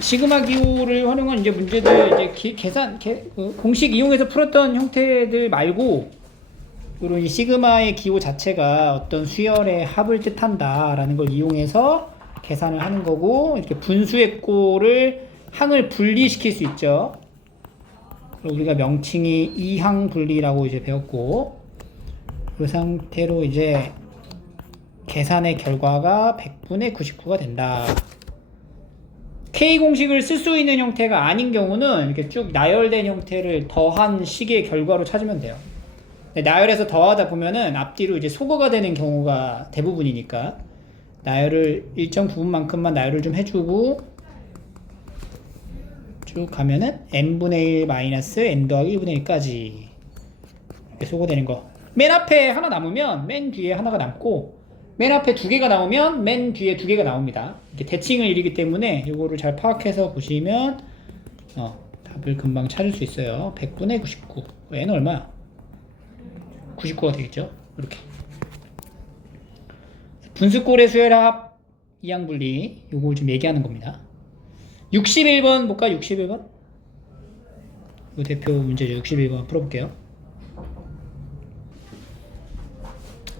시그마 기호를 활용한 이제 문제들 이제 공식 이용해서 풀었던 형태들 말고 이런 이 시그마의 기호 자체가 어떤 수열의 합을 뜻한다라는 걸 이용해서 계산을 하는 거고, 이렇게 분수의 꼴을 항을 분리시킬 수 있죠. 우리가 명칭이 이항 분리라고 이제 배웠고, 그 상태로 이제 계산의 결과가 100분의 99가 된다. K 공식을 쓸 수 있는 형태가 아닌 경우는 이렇게 쭉 나열된 형태를 더한 식의 결과로 찾으면 돼요. 나열해서 더하다 보면은 앞뒤로 이제 소거가 되는 경우가 대부분이니까 나열을 일정 부분만큼만 나열을 좀 해주고 쭉 가면은 n분의 1 마이너스 n 더하기 1분의 1까지 이렇게 소거되는 거. 맨 앞에 하나 남으면 맨 뒤에 하나가 남고, 맨 앞에 두 개가 나오면 맨 뒤에 두 개가 나옵니다. 이렇게 대칭을 이루기 때문에 이거를 잘 파악해서 보시면 답을 금방 찾을 수 있어요. 100분의 99. n은 얼마야? 99가 되겠죠? 이렇게. 분수꼴의 수열합 이항분리, 요걸 좀 얘기하는 겁니다. 61번 볼까? 61번? 이 대표 문제죠. 61번 풀어볼게요.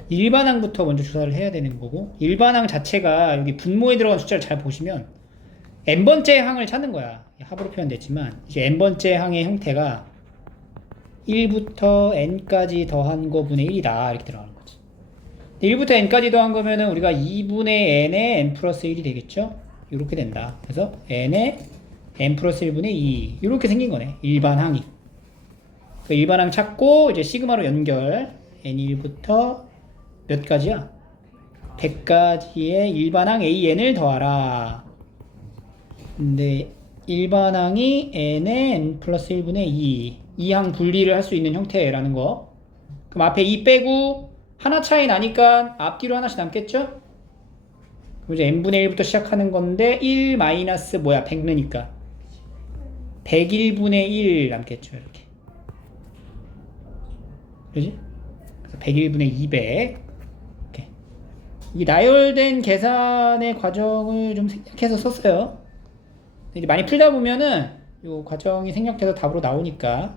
일반항부터 먼저 조사를 해야 되는 거고, 일반항 자체가 여기 분모에 들어간 숫자를 잘 보시면 n번째 항을 찾는 거야. 합으로 표현됐지만 이제 n번째 항의 형태가 1부터 n까지 더한 거 분의 1이다 이렇게 들어가는 거지. 1부터 n까지 더한 거면은 우리가 2분의 n에 n 플러스 1이 되겠죠? 이렇게 된다. 그래서 n에 n 플러스 1분의 2 이렇게 생긴 거네. 일반항이. 그 일반항 찾고 이제 시그마로 연결. n1부터 몇 가지야? 100가지의 일반항 an을 더하라. 근데 일반항이 n에 n 플러스 1분의 2 이항 분리를 할 수 있는 형태라는 거. 그럼 앞에 2 빼고 하나 차이 나니까 앞뒤로 하나씩 남겠죠? 그럼 이제 n분의 1부터 시작하는 건데 1 마이너스 뭐야? 100느니까 101분의 1 남겠죠. 이렇게. 그지? 그래서 101분의 200. 이렇게. 이 나열된 계산의 과정을 좀 생략해서 썼어요. 이제 많이 풀다 보면은 이 과정이 생략돼서 답으로 나오니까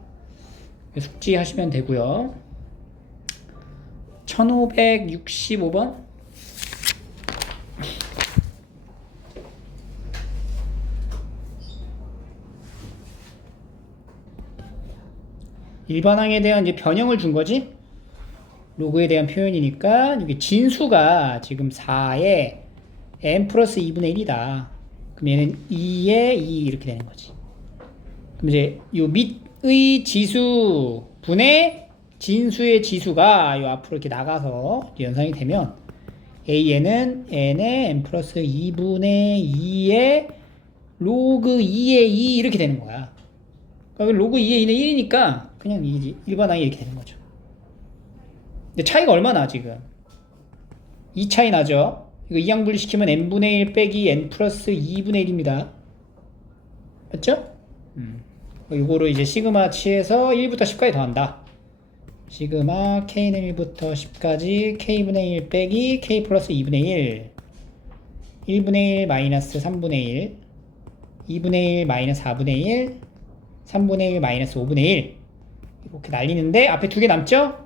숙지하시면 되고요. 1565번. 일반항에 대한 이제 변형을 준 거지. 로그에 대한 표현이니까 여기 진수가 지금 4에 n 플러스 2분의 1이다. 그럼 얘는 2에 2 이렇게 되는 거지. 그럼 이제 요 밑의 지수 분의 진수의 지수가 요 앞으로 이렇게 나가서 연산이 되면 a는 n에 n 플러스 2분의 2에 로그 2의 2 이렇게 되는 거야. 그러니까 로그 2의 2는 1이니까 그냥 일반항이 이렇게 되는 거죠. 근데 차이가 얼마나 지금? 2 차이 나죠? 이거 이항 분리시키면 n분의 1 빼기 n 플러스 2분의 1입니다. 맞죠? 이거를 이제 시그마 취해서 1부터 10까지 더한다. 시그마 k는 1부터 10까지 k분의 1 빼기 k 플러스 2분의 1 1분의 1 마이너스 3분의 1 2분의 1 마이너스 4분의 1 3분의 1 마이너스 5분의 1 이렇게 날리는데 앞에 두 개 남죠?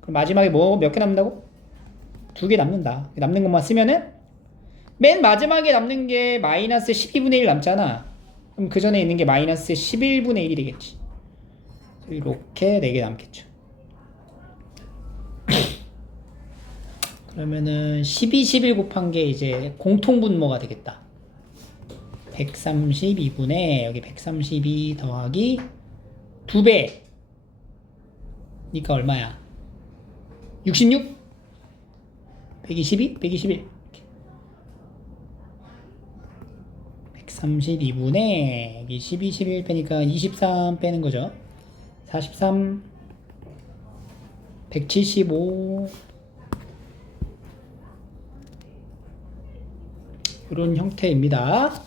그럼 마지막에 몇 개 남는다고? 두 개 남는다. 남는 것만 쓰면은 맨 마지막에 남는 게 마이너스 12분의 1 남잖아. 그럼 그 전에 있는 게 마이너스 11분의 1이 되겠지. 이렇게 4개 남겠죠. 그러면은 12, 11 곱한 게 이제 공통분모가 되겠다. 132분의 여기 132 더하기 2배 니까 얼마야? 66? 122? 121 132분의 여기 12, 11 빼니까 23 빼는 거죠. 43 175 이런 형태입니다.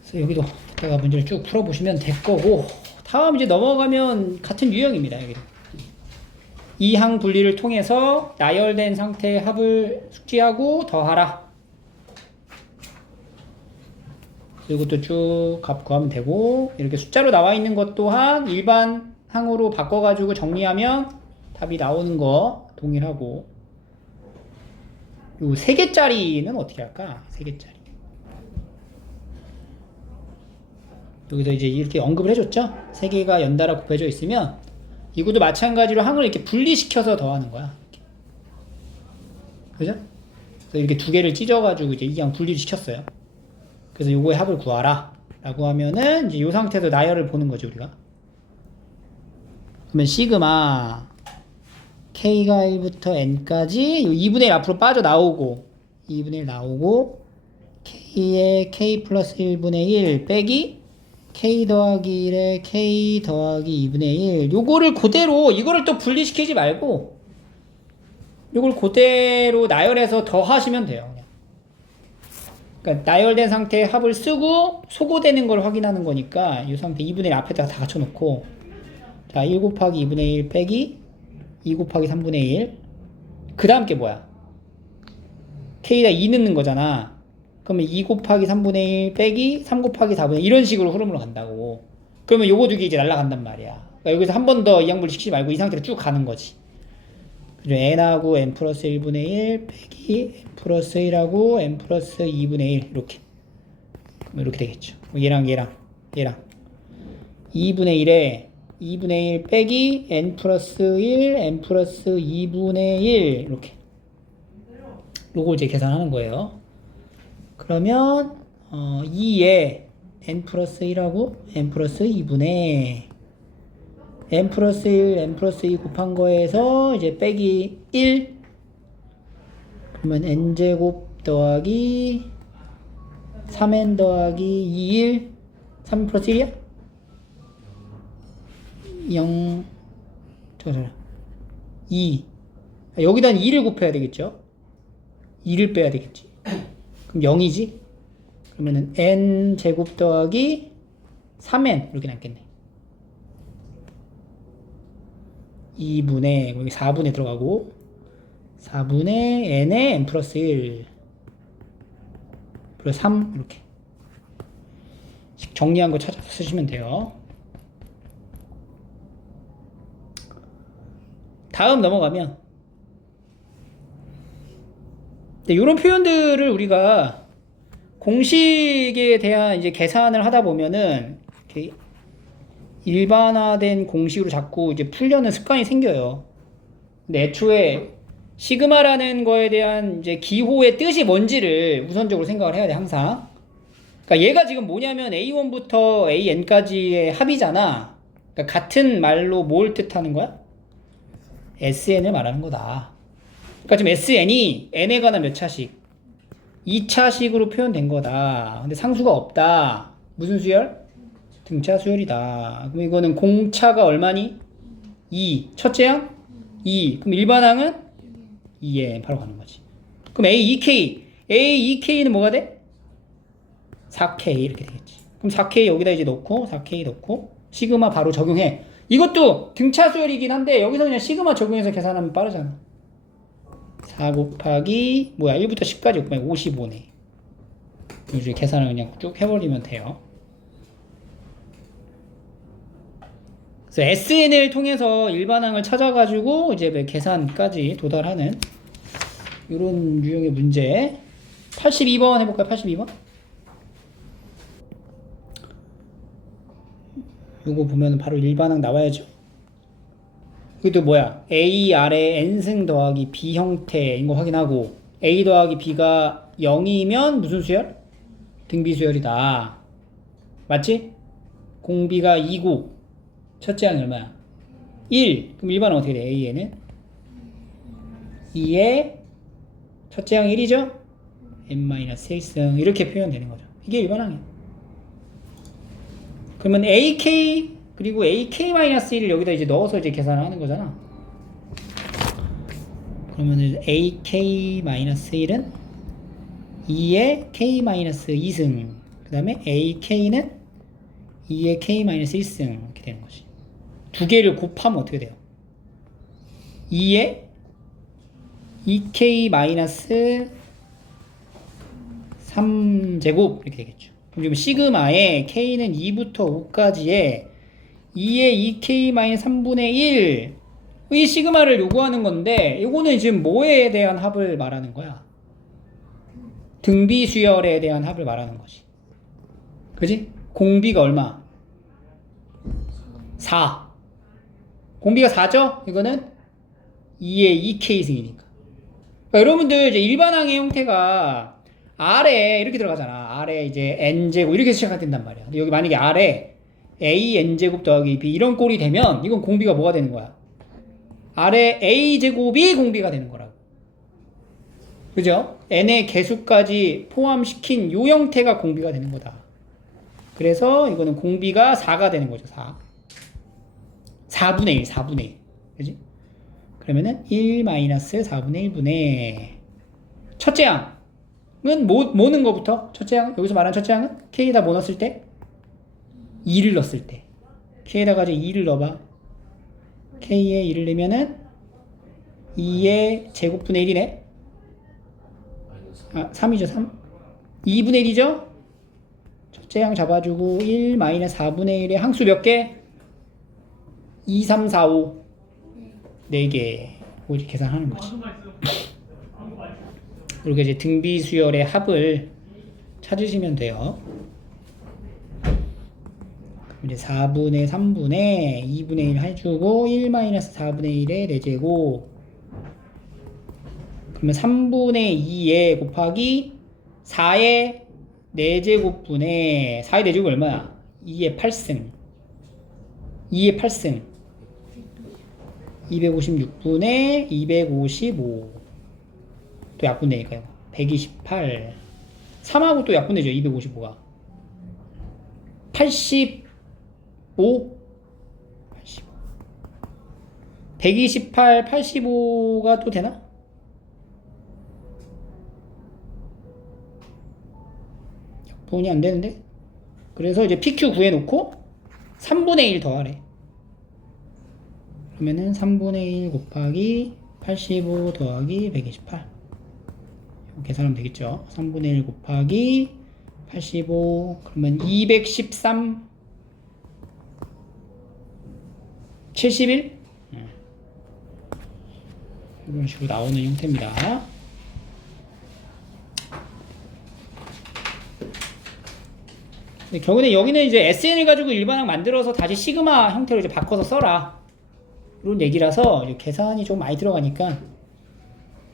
그래서 여기도 이따가 문제를 쭉 풀어보시면 될 거고, 다음 이제 넘어가면 같은 유형입니다. 여기도 이항 분리를 통해서 나열된 상태의 합을 숙지하고 더하라. 이것도 쭉 값 구하면 되고, 이렇게 숫자로 나와 있는 것 또한 일반 항으로 바꿔가지고 정리하면 답이 나오는 거 동일하고. 요 3개짜리는 어떻게 할까? 3개짜리. 여기서 이제 이렇게 언급을 해줬죠? 3개가 연달아 곱해져 있으면 이것도 마찬가지로 항을 이렇게 분리시켜서 더하는 거야. 그죠? 그래서 이렇게 2개를 찢어가지고 이제 이 항 분리를 시켰어요. 그래서 요거의 합을 구하라. 라고 하면은 이제 요 상태에서 나열을 보는 거죠, 우리가. 그러면 시그마 K가 1부터 N까지 2분의 1 앞으로 빠져나오고 2분의 1 나오고 K에 K 플러스 1분의 1 빼기 K 더하기 1에 K 더하기 2분의 1 요거를 그대로 이거를 또 분리시키지 말고 요걸 그대로 나열해서 더하시면 돼요. 그냥. 그러니까 나열된 상태의 합을 쓰고 소거되는 걸 확인하는 거니까 이 상태 2분의 1 앞에다가 다 갖춰놓고 자, 1 곱하기 2분의 1 빼기 2 곱하기 3분의 1 그 다음 게 뭐야? K에다 2 넣는 거잖아. 그러면 2 곱하기 3분의 1 빼기 3 곱하기 4분의 1 이런 식으로 흐름으로 간다고. 그러면 요거 2개 이제 날아간단 말이야. 그러니까 여기서 한 번 더 이항분리 시키지 말고 이 상태로 쭉 가는 거지. 그리고 n하고 n 플러스 1분의 1 빼기 n 플러스 1하고 n 플러스 2분의 1 이렇게. 그럼 이렇게 되겠죠. 얘랑 2분의 1에 2분의 1 빼기 n 플러스 1 n 플러스 2분의 1 이렇게. 요거 이제 계산하는 거예요. 그러면 2에 n 플러스 1하고 n 플러스 2분의 n 플러스 1, n 플러스 2 곱한 거에서 이제 빼기 1 그러면 n제곱 더하기 3n 더하기 2, 1 3 플러스 1이야? 0 2 여기다 2를 곱해야 되겠죠? 2를 빼야 되겠지. 그럼 0이지? 그러면은 n 제곱 더하기 3n 이렇게 남겠네. 2분의 여기 4분의 들어가고 4분의 n에 n 플러스 1 플러스 3 이렇게 정리한 거 찾아서 쓰시면 돼요. 다음 넘어가면 이런 표현들을 우리가 공식에 대한 이제 계산을 하다 보면은 이렇게 일반화된 공식으로 자꾸 이제 풀려는 습관이 생겨요. 근데 애초에 시그마라는 거에 대한 이제 기호의 뜻이 뭔지를 우선적으로 생각을 해야 돼, 항상. 그러니까 얘가 지금 뭐냐면 A1부터 AN까지의 합이잖아. 그러니까 같은 말로 뭘 뜻하는 거야? SN을 말하는 거다. 그러니까 지금 SN이 N에 관한 몇 차식? 2차식으로 표현된 거다. 근데 상수가 없다. 무슨 수열? 등차 수열이다. 그럼 이거는 공차가 얼마니? 2. 첫째 항? 2. 그럼 일반항은? 2에 바로 가는 거지. 그럼 A2K. A2K는 뭐가 돼? 4K 이렇게 되겠지. 그럼 4K 여기다 이제 넣고 4K 넣고 시그마 바로 적용해. 이것도 등차 수열이긴 한데 여기서 그냥 시그마 적용해서 계산하면 빠르잖아. 4 곱하기 뭐야 1부터 10까지 곱하기 55네. 이제 계산을 그냥 쭉 해버리면 돼요. 그래서 SN을 통해서 일반항을 찾아가지고 이제 계산까지 도달하는 이런 유형의 문제. 82번 해볼까요? 82번. 요거 보면 바로 일반항 나와야죠. 이것도 뭐야? A 아래 n승 더하기 B 형태인 거 확인하고 A 더하기 B가 0이면 무슨 수열? 등비 수열이다. 맞지? 공비가 2고 첫째 항이 얼마야? 1. 그럼 일반은 어떻게 돼? A에는 2에 첫째 항이 1이죠? n-1승 이렇게 표현되는 거죠. 이게 일반항이에요. 그러면 AK 그리고 AK-1을 여기다 이제 넣어서 이제 계산을 하는 거잖아. 그러면은 AK-1은 2의 K-2승 그 다음에 AK는 2의 K-1승 이렇게 되는 거지. 두 개를 곱하면 어떻게 돼요? 2의 2K-3제곱 이렇게 되겠죠. 그럼 지금 시그마에 K는 2부터 5까지에 2의 2K-3분의 1. 이 시그마를 요구하는 건데, 이거는 지금 뭐에 대한 합을 말하는 거야? 등비 수열에 대한 합을 말하는 거지. 그지? 공비가 얼마? 4. 공비가 4죠? 이거는 2의 2K 승이니까. 그러니까 여러분들 이제 일반항의 형태가 R에 이렇게 들어가잖아. R에 이제 N제곱 이렇게 시작된단 말이야. 근데 여기 만약에 R에 A N제곱 더하기 B 이런 꼴이 되면 이건 공비가 뭐가 되는 거야? R에 A제곱이 공비가 되는 거라고. 그죠? N의 개수까지 포함시킨 요 형태가 공비가 되는 거다. 그래서 이거는 공비가 4가 되는 거죠. 4. 4분의 1, 4분의 1. 그지? 그러면은 1-4분의 1분의 첫째 항은 뭐 넣는 거부터? 첫째 항, 여기서 말하는 첫째 항은 K에다 뭐 넣었을 때? 2를 넣었을 때. K에다가 이제 2를 넣어봐. K에 2를 넣으면은 2의 제곱분의 1이네. 3이죠, 3. 2분의 1이죠? 첫째 항 잡아주고 1-4분의 1의 항수 몇 개? 2, 3, 4, 5. 4개. 이렇게 계산하는 거지. 이렇게 이제 등비 수열의 합을 찾으시면 돼요. 이제 4분의 3분의 2분의 1 해주고 1-4분의 1의 4제곱. 그러면 3분의 2에 곱하기 4의 4제곱분의 4의 4제곱이 얼마야? 2의 8승. 2의 8승. 256분의 255. 또 약분되니까요. 128. 3하고 또 약분되죠. 255가. 85. 85. 128, 85가 또 되나? 약분이 안 되는데? 그래서 이제 PQ 구해놓고 3분의 1 더하래. 그러면은 3분의 1 곱하기 85 더하기 128. 계산하면 되겠죠. 3분의 1 곱하기 85 그러면 213 71 이런 식으로 나오는 형태입니다. 결국에 여기는 이제 SN을 가지고 일반항 만들어서 다시 시그마 형태로 이제 바꿔서 써라. 이런 얘기라서 계산이 좀 많이 들어가니까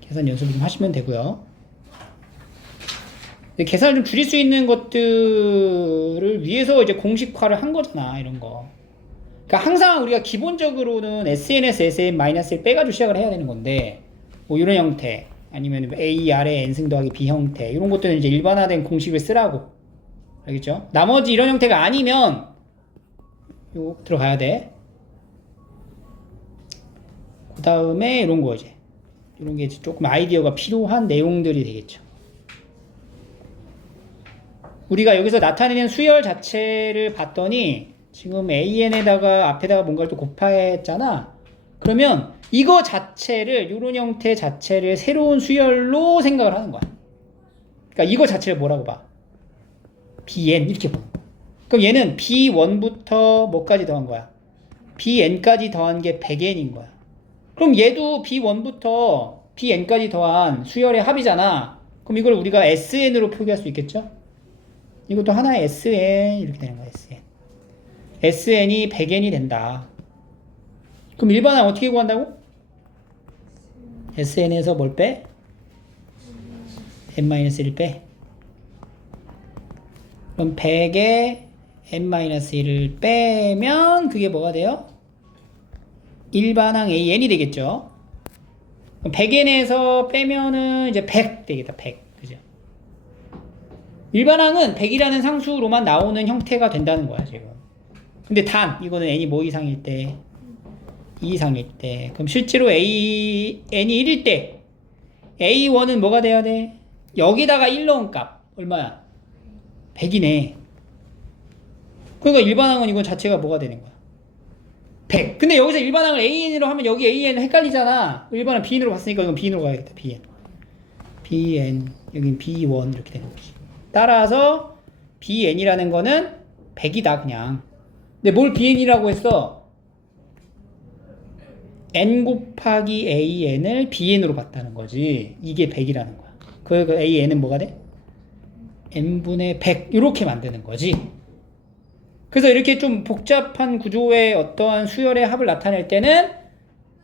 계산 연습 좀 하시면 되고요. 계산을 좀 줄일 수 있는 것들을 위해서 이제 공식화를 한 거잖아, 이런 거. 그러니까 항상 우리가 기본적으로는 SN에서 SN-1 빼가지고 시작을 해야 되는 건데, 뭐 이런 형태, 아니면 A, R의 N승 더하기 B 형태, 이런 것들은 이제 일반화된 공식을 쓰라고. 알겠죠? 나머지 이런 형태가 아니면, 요 들어가야 돼. 그 다음에 이런 거 이제. 이런 게 조금 아이디어가 필요한 내용들이 되겠죠. 우리가 여기서 나타내는 수열 자체를 봤더니 지금 AN에다가 앞에다가 뭔가를 또 곱했잖아. 그러면 이거 자체를 이런 형태 자체를 새로운 수열로 생각을 하는 거야. 그러니까 이거 자체를 뭐라고 봐? BN 이렇게 봐. 그럼 얘는 B1부터 뭐까지 더한 거야? BN까지 더한 게 100N인 거야. 그럼 얘도 B1부터 BN까지 더한 수열의 합이잖아. 그럼 이걸 우리가 SN으로 표기할 수 있겠죠? 이것도 하나의 SN 이렇게 되는 거야. SN. SN이 100N이 된다. 그럼 일반항 어떻게 구한다고? SN에서 뭘 빼? N-1을 빼. 그럼 100에 N-1을 빼면 그게 뭐가 돼요? 일반항 AN이 되겠죠. 100N에서 빼면은 이제 100 되겠다. 100. 그죠? 일반항은 100이라는 상수로만 나오는 형태가 된다는 거야, 지금. 근데 단, 이거는 n이 뭐 이상일 때? 2 이상일 때. 그럼 실제로 n이 1일 때, A1은 뭐가 돼야 돼? 여기다가 1 넣은 값. 얼마야? 100이네. 그러니까 일반항은 이건 자체가 뭐가 되는 거야? 100. 근데 여기서 일반항을 AN으로 하면 여기 AN은 헷갈리잖아. 일반항 BN으로 봤으니까 이건 BN으로 가야겠다. BN. BN. 여긴 B1 이렇게 되는 거지. 따라서 bn이라는 거는 100이다 그냥. 근데 뭘 bn이라고 했어? n 곱하기 an을 bn으로 봤다는 거지. 이게 100이라는 거야. 그 an은 뭐가 돼? n분의 100 이렇게 만드는 거지. 그래서 이렇게 좀 복잡한 구조의 어떠한 수열의 합을 나타낼 때는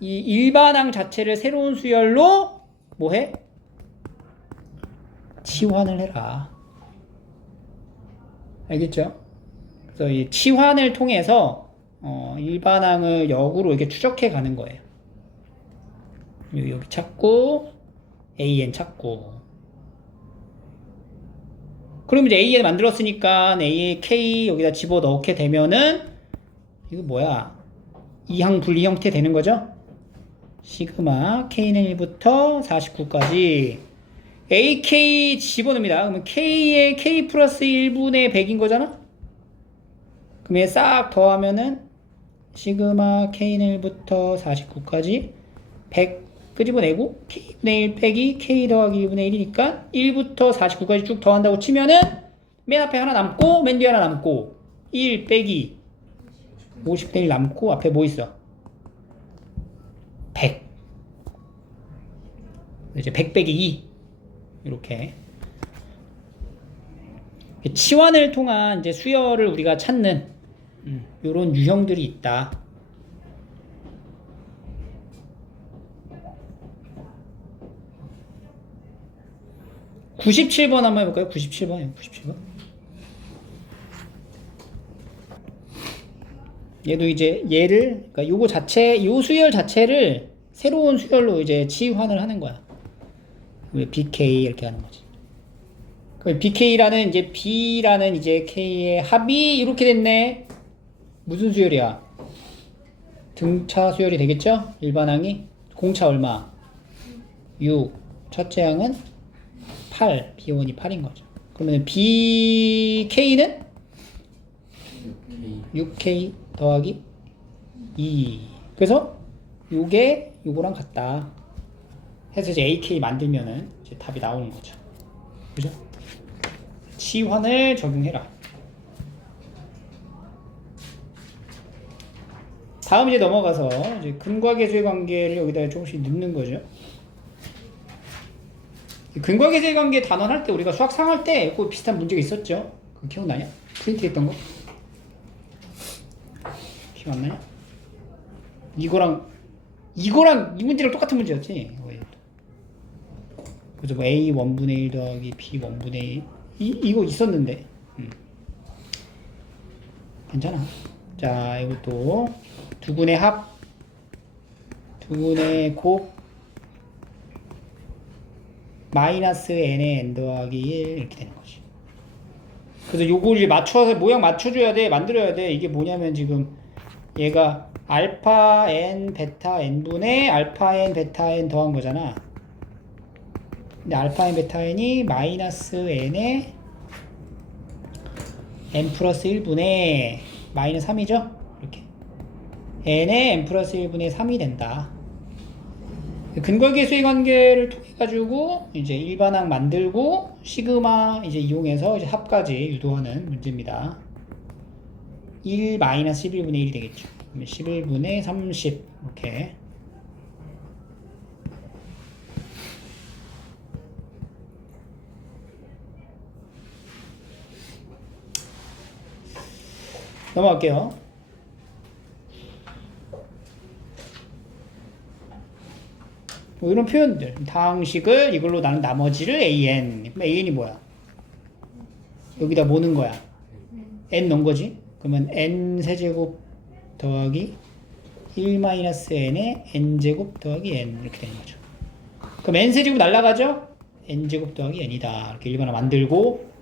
이 일반항 자체를 새로운 수열로 뭐해? 치환을 해라. 알겠죠? 그래서 이 치환을 통해서 일반항을 역으로 이렇게 추적해 가는 거예요. 여기 찾고 AN 찾고. 그럼 이제 AN 만들었으니까 A, K 여기다 집어 넣게 되면은 이거 뭐야? 이항 분리 형태 되는 거죠? 시그마 K는 1부터 49까지 AK 집어넣습니다. 그러면 K에 K 플러스 1분의 100인 거잖아? 그럼 얘 싹 더하면은 시그마 K는 1부터 49까지 100 끄집어내고 K분의 1 빼기 K 더하기 1분의 1이니까 1부터 49까지 쭉 더한다고 치면은 맨 앞에 하나 남고 맨 뒤에 하나 남고 1 빼기 50분의 1 남고 앞에 뭐 있어? 100 이제 100 빼기 2 이렇게 치환을 통한 이제 수열을 우리가 찾는 요런 유형들이 있다. (97번) 한번 해볼까요? 97번. 얘도 이제 얘를 그러니까 요거 자체 요 수열 자체를 새로운 수열로 이제 치환을 하는 거야. BK 이렇게 하는 거지. 그럼 BK라는 이제 B라는 이제 K의 합이 이렇게 됐네. 무슨 수열이야? 등차 수열이 되겠죠? 일반항이 공차 얼마? 6. 첫째 항은 8. B1이 8인 거죠. 그러면 BK는 6K 더하기 2. 그래서 요게 요거랑 같다. 해서 이제 AK 만들면은 이제 답이 나오는 거죠. 그죠? 치환을 적용해라. 다음 이제 넘어가서 이제 근과 계수의 관계를 여기다 조금씩 넣는 거죠. 근과 계수의 관계 단원할 때 우리가 수학 상할 때 꼭 비슷한 문제가 있었죠. 그거 기억나냐? 프린트 했던 거? 기억 안 나냐? 이거랑 이 문제랑 똑같은 문제였지. 그래서 뭐 A 1분의 1 더하기 B 1분의 1 이거 있었는데 괜찮아. 자, 이것도 두근의 합, 두근의 곱 마이너스 n의 n 더하기 1 이렇게 되는 거지. 그래서 요걸 이제 맞춰서 모양 맞춰줘야 돼, 만들어야 돼. 이게 뭐냐면 지금 얘가 알파 n 베타 n분의 알파 n 베타 n 더한 거잖아. 근데 알파 n 베타 n이 마이너스 n의 n 플러스 1분의 마이너스 3이죠? 이렇게 n의 n 플러스 1분의 3이 된다. 근괄계수의 관계를 통해 가지고 이제 일반항 만들고 시그마 이제 이용해서 이제 합까지 유도하는 문제입니다. 1 마이너스 11분의 1이 되겠죠. 그러면 11분의 30 이렇게. 넘어갈게요. 뭐 이런 표현들. 다항식을 이걸로 나눈 나머지를 an. 그럼 an이 뭐야? 여기다 뭐 넣은 거야? n 넣은 거지? 그러면 n 세제곱 더하기 1 마이너스 n에 n 제곱 더하기 n 이렇게 되는 거죠. 그럼 n 세제곱 날라가죠? n 제곱 더하기 n이다. 이렇게 일반화 만들고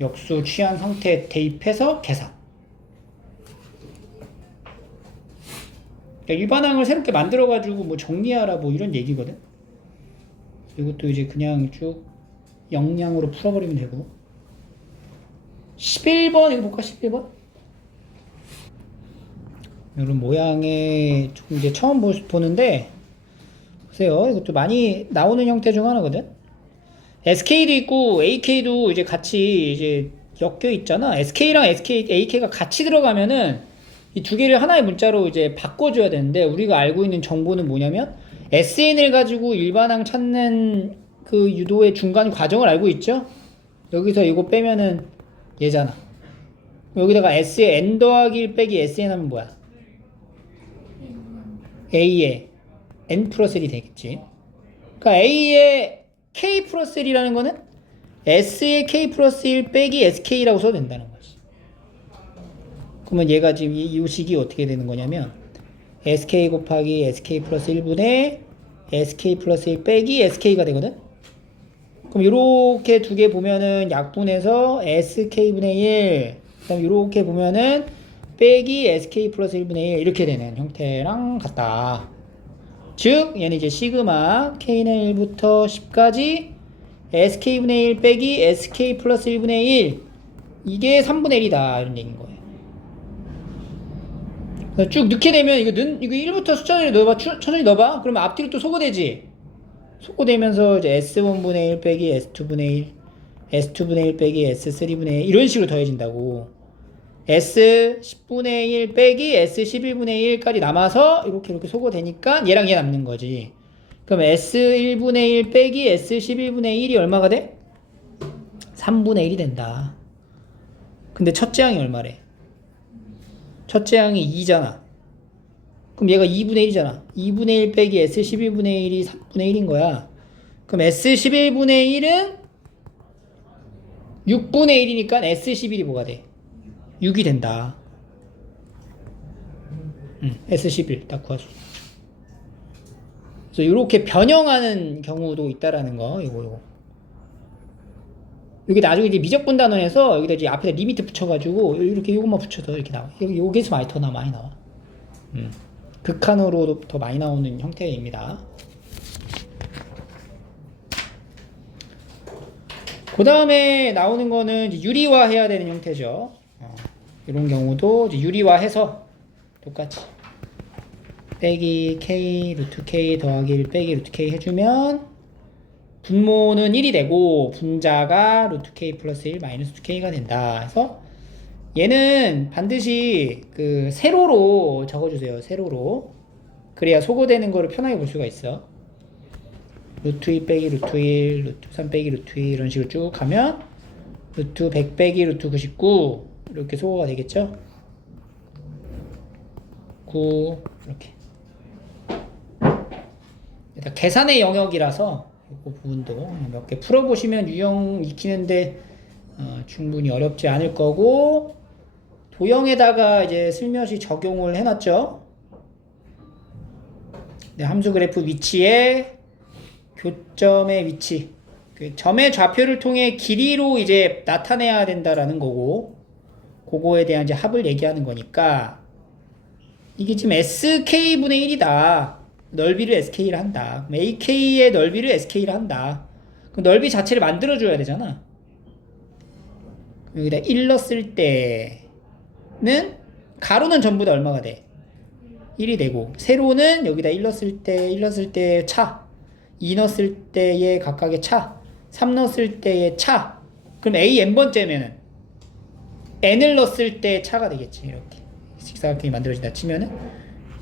역수 취한 상태에 대입해서 계산. 그러니까 일반항을 새롭게 만들어가지고 뭐 정리하라 뭐 이런 얘기거든. 이것도 이제 그냥 쭉 영량으로 풀어버리면 되고. 11번 이거 볼까? 11번? 이런 모양의 좀 이제 처음 보는데 보세요. 이것도 많이 나오는 형태 중 하나거든. SK도 있고 AK도 이제 같이 이제 엮여 있잖아. SK랑 AK가 같이 들어가면은 이 두 개를 하나의 문자로 이제 바꿔줘야 되는데 우리가 알고 있는 정보는 뭐냐면 SN을 가지고 일반항 찾는 그 유도의 중간 과정을 알고 있죠? 여기서 이거 빼면은 얘잖아. 여기다가 S에 N 더하기 1 빼기 SN 하면 뭐야? A에 N 플러스 1이 되겠지. 그러니까 A에 K 플러스 1이라는 거는 S에 K 플러스 1 빼기 SK라고 써도 된다는 거지. 그러면 얘가 지금 이 식이 어떻게 되는 거냐면 SK 곱하기 SK 플러스 1분의 SK 플러스 1 빼기 SK가 되거든. 그럼 이렇게 두 개 보면은 약분해서 SK분의 1, 그다음 이렇게 보면은 빼기 SK 플러스 1분의 1 이렇게 되는 형태랑 같다. 즉 얘는 이제 시그마 K는 1부터 10까지 SK분의 1 빼기 SK 플러스 1분의 1 이게 3분의 1이다 이런 얘기인 거예요. 쭉 넣게 되면 이거 1부터 숫자를 넣어봐. 천천히 넣어봐. 그러면 앞뒤로 또 소거되지. 소거되면서 이제 S1분의 1 빼기 S2분의 1 S2분의 1 빼기 S3분의 1 이런 식으로 더해진다고. S10분의 1 빼기 S11분의 1까지 남아서 이렇게 소거되니까 얘랑 얘 남는 거지. 그럼 S1분의 1 빼기 S11분의 1이 얼마가 돼? 3분의 1이 된다. 근데 첫째 항이 얼마래? 첫째 항이 2잖아. 그럼 얘가 2분의 1이잖아. 2분의 1 빼기 S11분의 1이 3분의 1인 거야. 그럼 S11분의 1은 6분의 1이니까 S11이 뭐가 돼? 6이 된다. S11 딱 구할 수 있죠. 그래서 이렇게 변형하는 경우도 있다라는 거. 이거. 여기 나중에 이제 미적분 단원에서 여기다 이제 앞에 리미트 붙여가지고 이렇게 요것만 붙여서 이렇게 나와. 여기서 많이 나와. 극한으로 더 많이 나오는 형태입니다. 그 다음에 나오는 거는 이제 유리화 해야 되는 형태죠. 이런 경우도 이제 유리화해서 똑같이 빼기 K 루트 K 더하기 1 빼기 루트 K 해주면 분모는 1이 되고 분자가 루트 K 플러스 1 마이너스 2K가 된다. 그래서 얘는 반드시 그 세로로 적어주세요. 세로로. 그래야 소거되는 거를 편하게 볼 수가 있어. 루트 2 빼기 루트 1, 루트 3 빼기 루트 2 이런 식으로 쭉 가면 루트 100 빼기 루트 99 이렇게 소거가 되겠죠? 9 이렇게. 일단 계산의 영역이라서 이 부분도 몇 개 풀어보시면 유형 익히는데 충분히 어렵지 않을 거고 도형에다가 이제 슬며시 적용을 해놨죠. 네, 함수 그래프 위치에 교점의 위치, 그 점의 좌표를 통해 길이로 이제 나타내야 된다라는 거고, 그거에 대한 이제 합을 얘기하는 거니까 이게 지금 SK분의 1이다. 넓이를 SK를 한다. 그럼 AK의 넓이를 SK를 한다. 그럼 넓이 자체를 만들어줘야 되잖아. 여기다 1 넣었을 때는 가로는 전부 다 얼마가 돼? 1이 되고 세로는 여기다 1 넣었을 때 차, 2 넣었을 때의 각각의 차, 3 넣었을 때의 차. 그럼 A n번째면은 n을 넣었을 때 차가 되겠지. 이렇게 직사각형이 만들어진다 치면은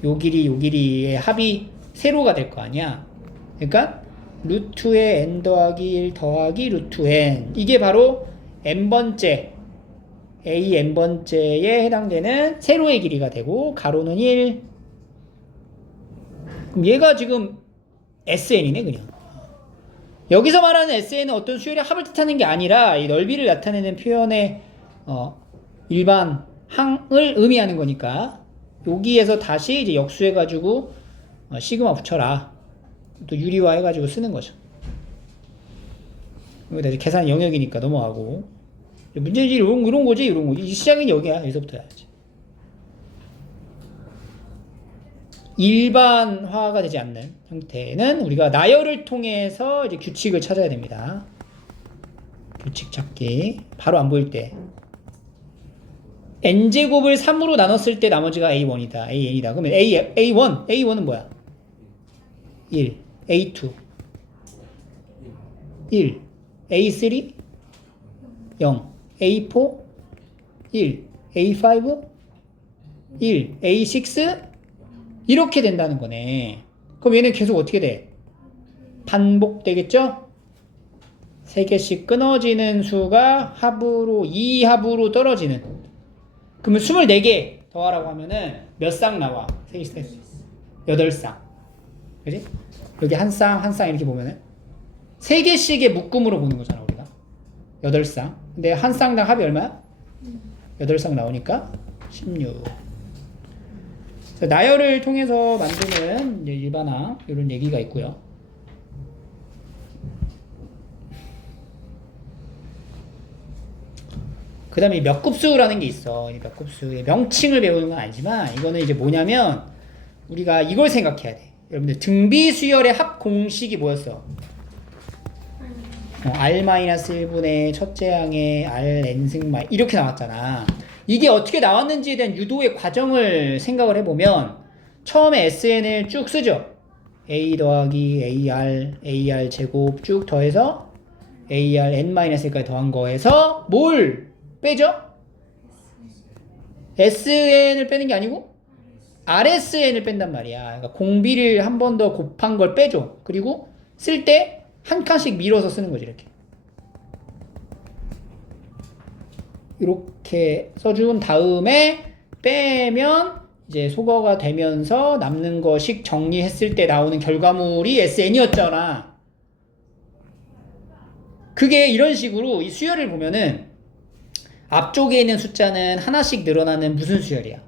요 길이의 합이 세로가 될 거 아니야. 그러니까 루트의 n 더하기 1 더하기 루트 n, 이게 바로 n번째 a n번째에 해당되는 세로의 길이가 되고 가로는 1. 그럼 얘가 지금 SN이네 그냥. 여기서 말하는 SN은 어떤 수열의 합을 뜻하는 게 아니라 이 넓이를 나타내는 표현의 일반 항을 의미하는 거니까 여기에서 다시 이제 역수해가지고 시그마 붙여라. 또 유리화 해가지고 쓰는 거죠. 여기다 이제 계산 영역이니까 넘어가고 문제지 이런 거지. 이 시작은 여기야. 여기서부터 해야지. 일반화가 되지 않는 형태는 우리가 나열을 통해서 이제 규칙을 찾아야 됩니다. 규칙 찾기. 바로 안 보일 때. n제곱을 3으로 나눴을 때 나머지가 a1이다. an이다. 그러면 a1은 뭐야? 1. a2. 1. A3 0, A4 1, A5 1, A6 이렇게 된다는 거네. 그럼 얘는 계속 어떻게 돼? 반복되겠죠? 3개씩 끊어지는 수가 합으로 2합으로 떨어지는. 그러면 24개 더하라고 하면은 몇 쌍 나와? 3개씩 8쌍. 그지? 여기 한 쌍, 한 쌍 이렇게 보면은 3개씩의 묶음으로 보는 거잖아, 우리가. 8쌍. 근데 한 쌍당 합이 얼마야? 8쌍 나오니까 16. 나열을 통해서 만드는 이제 일반항 이런 얘기가 있고요. 그 다음에 몇 급수라는 게 있어. 이 몇 급수의 명칭을 배우는 건 아니지만 이거는 이제 뭐냐면 우리가 이걸 생각해야 돼. 여러분들 등비 수열의 합 공식이 뭐였어? R-1분의 첫째 항의 Rn승 이렇게 나왔잖아. 이게 어떻게 나왔는지에 대한 유도의 과정을 생각을 해보면 처음에 SN을 쭉 쓰죠. A 더하기 AR 제곱 쭉 더해서 AR N-1까지 더한 거에서 뭘 빼죠? SN을 빼는 게 아니고 RSN을 뺀단 말이야. 그러니까 공비를 한 번 더 곱한 걸 빼줘. 그리고 쓸 때 한 칸씩 밀어서 쓰는 거지, 이렇게. 이렇게 써준 다음에 빼면 이제 소거가 되면서 남는 거씩 정리했을 때 나오는 결과물이 SN이었잖아. 그게 이런 식으로 이 수열을 보면은 앞쪽에 있는 숫자는 하나씩 늘어나는 무슨 수열이야?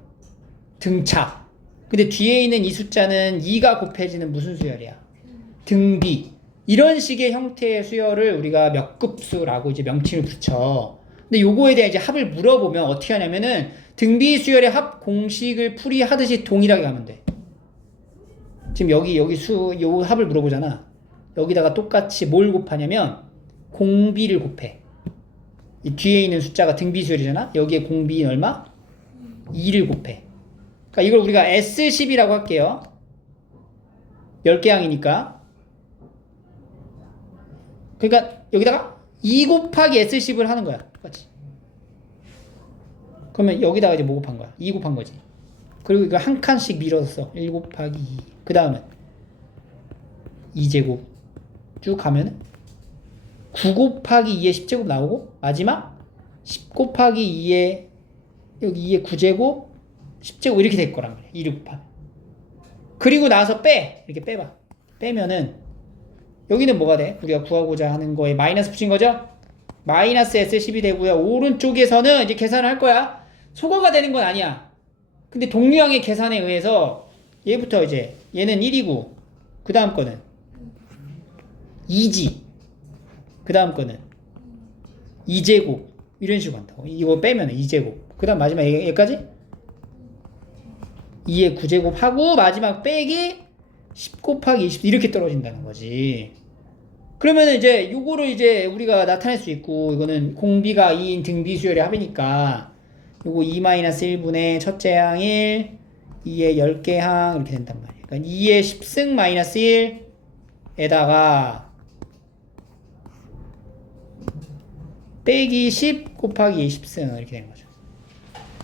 등차. 근데 뒤에 있는 이 숫자는 2가 곱해지는 무슨 수열이야? 등비. 이런 식의 형태의 수열을 우리가 몇 급수라고 이제 명칭을 붙여. 근데 요거에 대해 이제 합을 물어보면 어떻게 하냐면은 등비 수열의 합 공식을 풀이하듯이 동일하게 가면 돼. 지금 여기 요 합을 물어보잖아. 여기다가 똑같이 뭘 곱하냐면 공비를 곱해. 이 뒤에 있는 숫자가 등비 수열이잖아. 여기에 공비인 얼마? 2를 곱해. 그러니까 이걸 우리가 S10이라고 할게요. 10개 항이니까. 그러니까 여기다가 2 곱하기 S10을 하는 거야. 똑같이. 그러면 여기다가 이제 뭐 곱한 거야? 2 곱한 거지. 그리고 이거 한 칸씩 밀어서 1 곱하기 2. 그 다음은 2제곱 쭉 가면은 9 곱하기 2의 10제곱 나오고 마지막 10 곱하기 2의 여기 2의 9제곱 10제곱 이렇게 될 거란 말이야. 2를 곱하면. 그리고 나서 이렇게 빼봐. 빼면은 여기는 뭐가 돼? 우리가 구하고자 하는 거에 마이너스 붙인 거죠? 마이너스 S10이 되고요. 오른쪽에서는 이제 계산을 할 거야. 소거가 되는 건 아니야. 근데 동류항의 계산에 의해서 얘부터 이제 얘는 1이고 그 다음 거는 2지. 그 다음 거는 2제곱 이런 식으로 한다고. 이거 빼면 2제곱. 그 다음 마지막 얘까지 2의 9제곱 하고 마지막 빼기 10 곱하기 20 이렇게 떨어진다는 거지. 그러면은 이제 요거를 이제 우리가 나타낼 수 있고 이거는 공비가 2인 등비 수열의 합이니까 요거 2-1분의 첫째 항 1, 2의 10개 항 이렇게 된단 말이에요. 그러니까 2의 10승 마이너스 1에다가 빼기 10 곱하기 20승 이렇게 되는 거죠.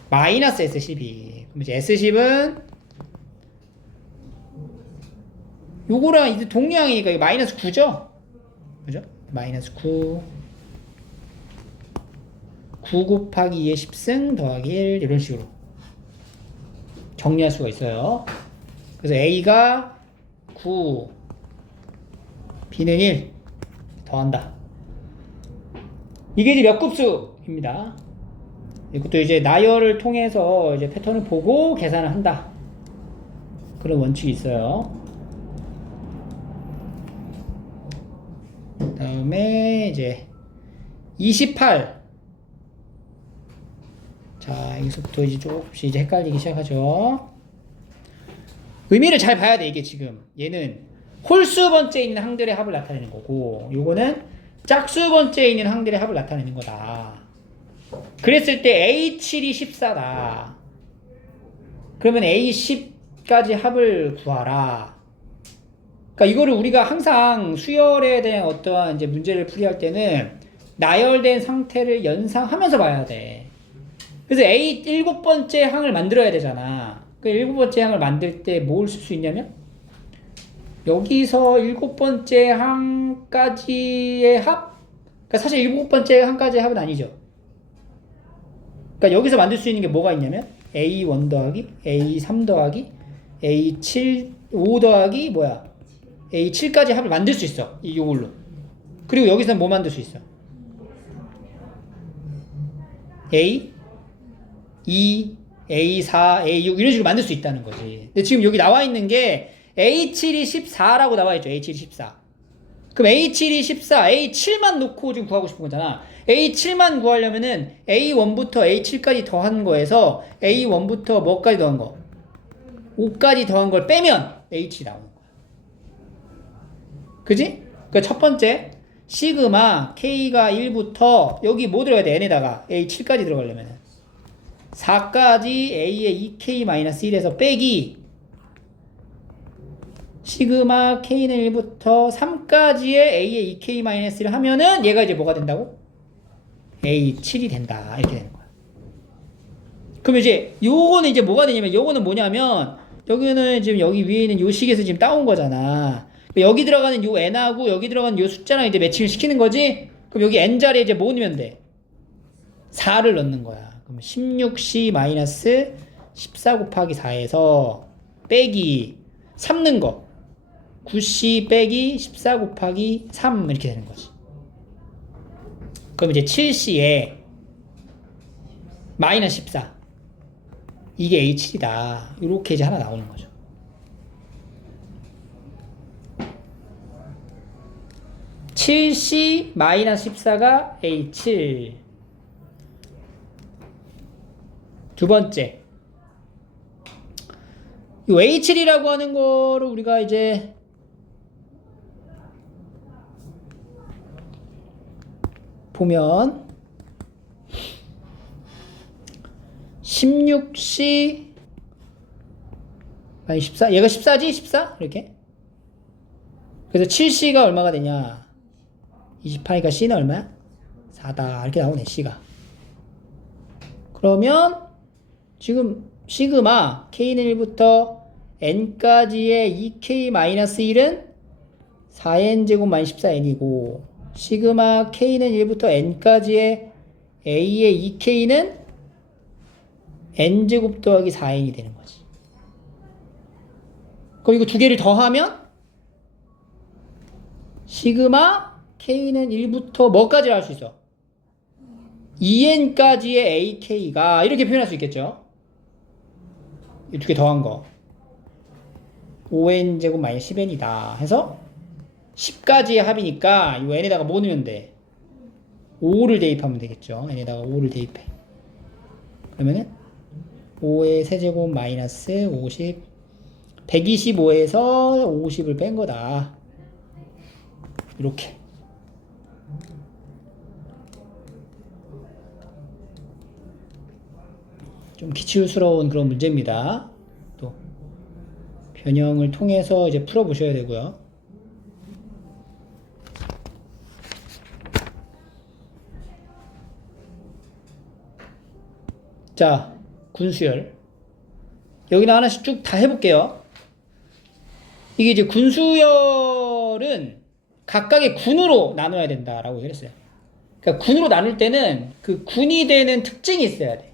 마이너스 S12. 그럼 이제 S10은 요거랑 이제 동류항이니까 이거 마이너스 9죠? 그죠? 마이너스 9 곱하기 2의 10승 더하기 1 이런 식으로 정리할 수가 있어요. 그래서 A가 9 B는 1 더한다. 이게 이제 몇 급수입니다. 이것도 이제 나열을 통해서 이제 패턴을 보고 계산을 한다. 그런 원칙이 있어요. 다음에 이제 28. 자, 여기서부터 이제 조금씩 이제 헷갈리기 시작하죠. 의미를 잘 봐야 돼. 이게 지금 얘는 홀수 번째에 있는 항들의 합을 나타내는 거고 요거는 짝수 번째에 있는 항들의 합을 나타내는 거다. 그랬을 때 A7이 14다. 그러면 A10까지 합을 구하라. 그러니까 이거를 우리가 항상 수열에 대한 어떠한 이제 문제를 풀이할 때는 나열된 상태를 연상하면서 봐야 돼. 그래서 A 일곱 번째 항을 만들어야 되잖아. 그 일곱 번째 항을 만들 때 뭘 쓸 수 있냐면 여기서 일곱 번째 항까지의 합. 그러니까 사실 일곱 번째 항까지의 합은 아니죠. 그러니까 여기서 만들 수 있는 게 뭐가 있냐면 A1 더하기 A3 더하기 A7 5 더하기 뭐야 A7까지 합을 만들 수 있어. 이걸로. 그리고 여기서는 뭐 만들 수 있어? A 2 A4 A6 이런 식으로 만들 수 있다는 거지. 근데 지금 여기 나와 있는 게 A7이 14라고 나와 있죠. A7이 14. 그럼 A7이 14, A7만 놓고 지금 구하고 싶은 거잖아. A7만 구하려면은 A1부터 A7까지 더한 거에서 A1부터 뭐까지 더한 거? 5까지 더한 걸 빼면 H 나오는 거야. 그지? 그 첫 번째 시그마 K가 1부터 여기 뭐 들어가야 돼? N에다가 A7까지 들어가려면은 4까지 A의 2K-1에서 빼기 시그마 K는 1부터 3까지의 A의 2K-1을 하면은 얘가 이제 뭐가 된다고? A7이 된다. 이렇게 되는 거야. 그럼 이제 요거는 이제 뭐가 되냐면 요거는 뭐냐면 여기는 지금 여기 위에 있는 요 식에서 지금 따온 거잖아. 여기 들어가는 요 n하고 여기 들어가는 요 숫자랑 이제 매칭을 시키는 거지. 그럼 여기 n 자리에 이제 뭐 넣으면 돼? 4를 넣는 거야. 그럼 16C 14 곱하기 4에서 빼기 3 넣은 거 9C 빼기 14 곱하기 3 이렇게 되는 거지. 그럼 이제 7C에 마이너스 14 이게 A7이다. 이렇게 이제 하나 나오는 거죠. (7C 14가 A7) 두 번째 이 A7이라고 하는 거를 우리가 이제 보면 16C 14 얘가 14지? 14? 이렇게 그래서 7C가 얼마가 되냐 28이니까 C는 얼마야? 4다 이렇게 나오네 C가. 그러면 지금 시그마 K는 1부터 N까지의 2K-1은 4N제곱 14N이고 시그마 K는 1부터 N까지의 A의 2K는 N제곱 더하기 4N이 되는 거지. 그럼 이거 두 개를 더하면 시그마 K는 1부터 뭐까지 할 수 있어? 2N까지의 AK가 이렇게 표현할 수 있겠죠? 이 두 개 더한 거 5N제곱 10N이다 해서 10까지의 합이니까 이 N에다가 뭐 넣으면 돼? 5를 대입하면 되겠죠. N에다가 5를 대입해. 그러면은 5의 세제곱 마이너스 50 125에서 50을 뺀 거다. 이렇게. 좀 기출스러운 그런 문제입니다. 또 변형을 통해서 이제 풀어보셔야 되고요. 자, 군수열. 여기는 하나씩 쭉 다 해볼게요. 이게 이제 군수열은 각각의 군으로 나눠야 된다라고 했어요. 그러니까 군으로 나눌 때는 그 군이 되는 특징이 있어야 돼.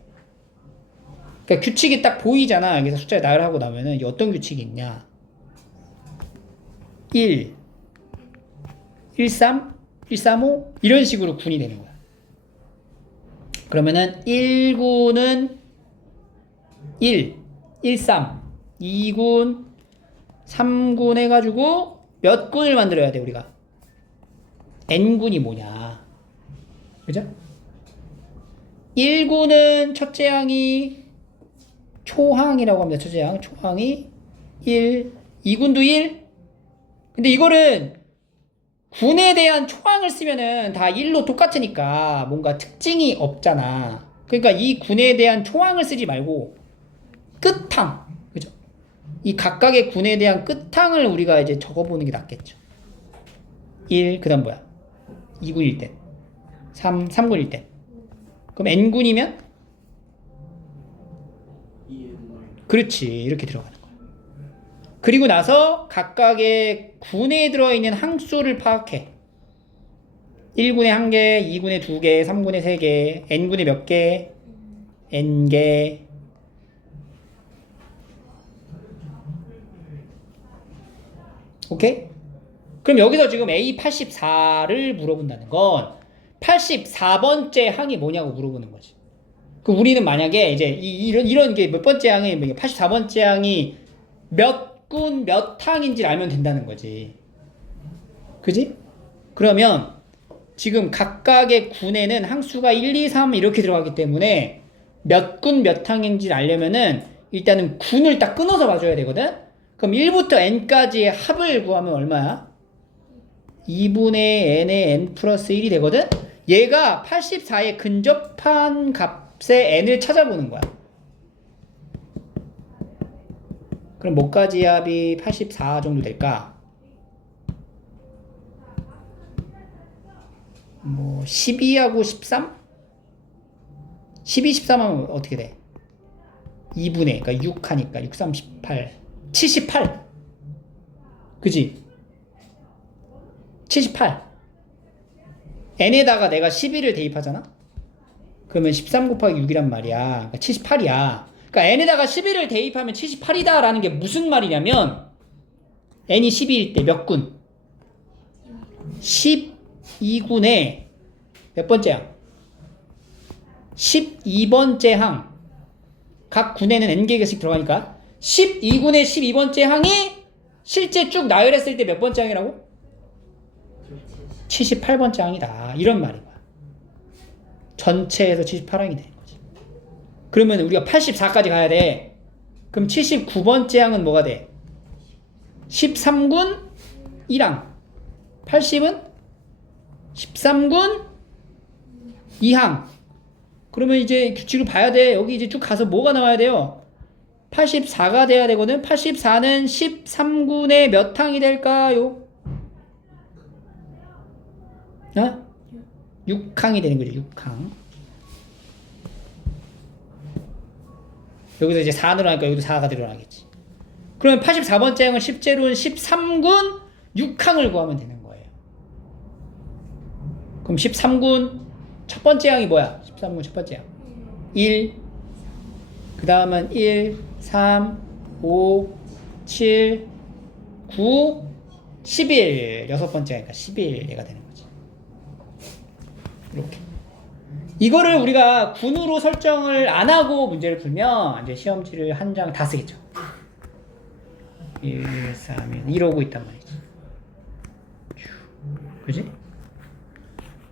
그러니까 규칙이 딱 보이잖아. 여기서 숫자에 나열하고 나면은 어떤 규칙이 있냐. 1, 13, 135 이런 식으로 군이 되는 거야. 그러면은 1군은 1, 13, 2군, 3군 해가지고 몇 군을 만들어야 돼 우리가? n군이 뭐냐. 그죠? 1군은 첫째 항이 초항이라고 합니다. 첫째 항, 초항이 1, 2군도 1. 근데 이거는 군에 대한 초항을 쓰면은 다 1로 똑같으니까 뭔가 특징이 없잖아. 그러니까 이 군에 대한 초항을 쓰지 말고 끝항, 그죠? 이 각각의 군에 대한 끝항을 우리가 이제 적어보는 게 낫겠죠. 1, 그 다음 뭐야? 2군일 땐. 3군일 땐. 그럼 n군이면? 그렇지. 이렇게 들어가는 거야. 그리고 나서 각각의 군에 들어있는 항수를 파악해. 1군에 1개, 2군에 2개, 3군에 3개, n군에 몇 개? n개. 오케이? 그럼 여기서 지금 A84를 물어본다는 건 84번째 항이 뭐냐고 물어보는 거지. 그 우리는 만약에 이제 이런 게 몇 번째 항이 84번째 항이 몇 군 몇 항인지를 알면 된다는 거지. 그지? 그러면 지금 각각의 군에는 항수가 1, 2, 3 이렇게 들어가기 때문에 몇 군 몇 항인지를 알려면은 일단은 군을 딱 끊어서 봐줘야 되거든? 그럼 1부터 n까지의 합을 구하면 얼마야? 2분의 n의 n 플러스 1이 되거든? 얘가 84에 근접한 값의 n을 찾아보는 거야. 그럼 뭐까지 합이 84 정도 될까? 뭐 12하고 13? 12, 13 하면 어떻게 돼? 2분의, 그러니까 6 하니까 6, 3, 18 78 그지? 78 n에다가 내가 12를 대입하잖아? 그러면 13 곱하기 6이란 말이야. 그러니까 78이야. 그러니까 n에다가 11을 대입하면 78이다 라는 게 무슨 말이냐면 n이 12일 때 몇 군? 12군에 몇 번째야? 12번째 항. 각 군에는 n개씩 들어가니까 12군의 12번째 항이 실제 쭉 나열했을 때 몇 번째 항이라고? 78번째 항이다. 이런 말인 거야. 전체에서 78항이 되는 거지. 그러면 우리가 84까지 가야 돼. 그럼 79번째 항은 뭐가 돼? 13군 1항. 80은 13군 2항. 그러면 이제 규칙을 봐야 돼. 여기 이제 쭉 가서 뭐가 나와야 돼요? 84가 돼야 되거든. 84는 13군의 몇 항이 될까요? 6항이 되는 거죠. 6항. 여기서 이제 4 늘어나니까 여기도 4가 늘어나겠지. 그러면 84번째 항은 실제로는 13군 6항을 구하면 되는 거예요. 그럼 13군 첫 번째 항이 뭐야? 13군 첫 번째 항. 1. 그 다음은 1, 3, 5, 7, 9, 11. 여섯 번째 하니까 11 얘가 되는 거지. 이렇게. 이거를 우리가 군으로 설정을 안 하고 문제를 풀면 이제 시험지를 한 장 다 쓰겠죠. 1, 3, 1 이러고 있단 말이지. 그지?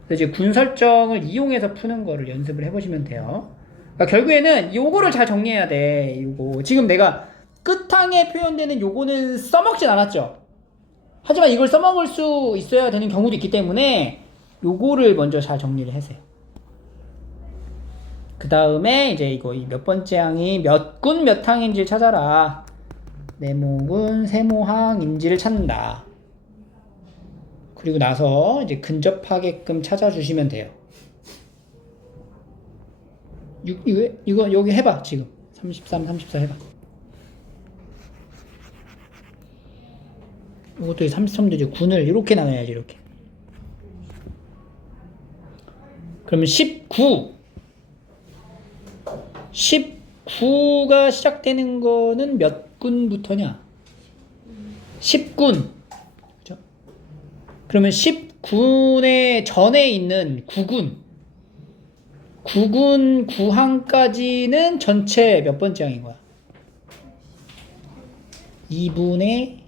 그래서 이제 군 설정을 이용해서 푸는 거를 연습을 해보시면 돼요. 그러니까 결국에는 요거를 잘 정리해야 돼. 요거 지금 내가 끝항에 표현되는 요거는 써먹진 않았죠. 하지만 이걸 써먹을 수 있어야 되는 경우도 있기 때문에 요거를 먼저 잘 정리를 하세요. 그 다음에 이제 이거 몇 번째 항이 몇 군 몇 항인지를 찾아라. 네모군 세모항인지를 찾는다. 그리고 나서 이제 근접하게끔 찾아주시면 돼요. 이거 여기 해봐. 지금 33, 34 해봐. 이것도 33도 이제 군을 이렇게 나눠야지. 이렇게. 그러면 19가 시작되는 거는 몇 군부터냐? 10군. 그죠? 그러면 10군의 전에 있는 9군 9항까지는 전체 몇 번째 항인 거야? 2분의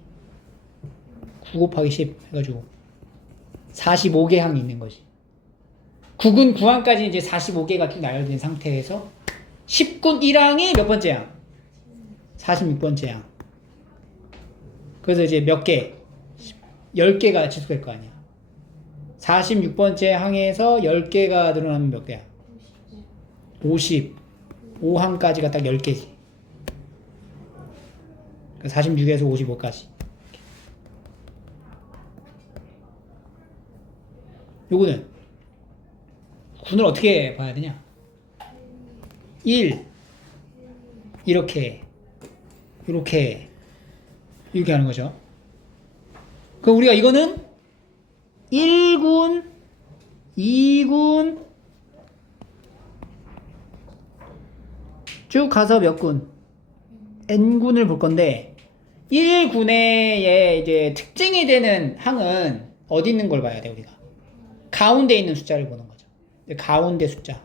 9 곱하기 10 해가지고 45개 항이 있는 거지. 9군 9항까지 이제 45개가 쭉 나열된 상태에서 10군 1항이 몇 번째 항? 46번째 항. 그래서 이제 몇 개? 10개가 지속될 거 아니야. 46번째 항에서 10개가 늘어나면 몇 개야? 50. 5항까지가 딱 10개지. 46에서 55까지. 요거는 군을 어떻게 봐야 되냐? 1 이렇게 하는 거죠. 그럼 우리가 이거는 1군, 2군 쭉 가서 몇 군? N군을 볼 건데 1군의 이제 특징이 되는 항은 어디 있는 걸 봐야 돼, 우리가? 가운데 있는 숫자를 보는 거죠. 가운데 숫자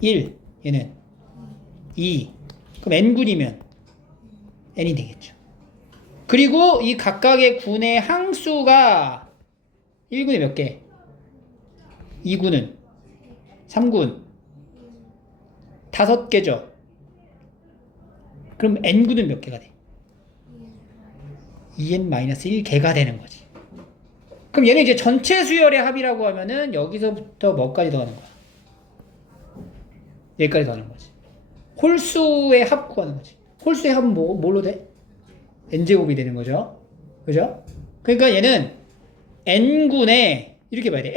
1, 얘는 2. 그럼 N군이면 N이 되겠죠. 그리고 이 각각의 군의 항수가 1군에 몇 개? 2군은 3군 5개죠. 그럼 N군은 몇 개가 돼? 2n-1개가 되는 거지. 그럼 얘는 이제 전체 수열의 합이라고 하면은 여기서부터 뭐까지 더하는 거야? 여기까지 더하는 거지. 홀수의 합 구하는 거지. 홀수의 합은 뭘로 돼? n제곱이 되는 거죠. 그죠? 그러니까 얘는 n군에 이렇게 봐야 돼.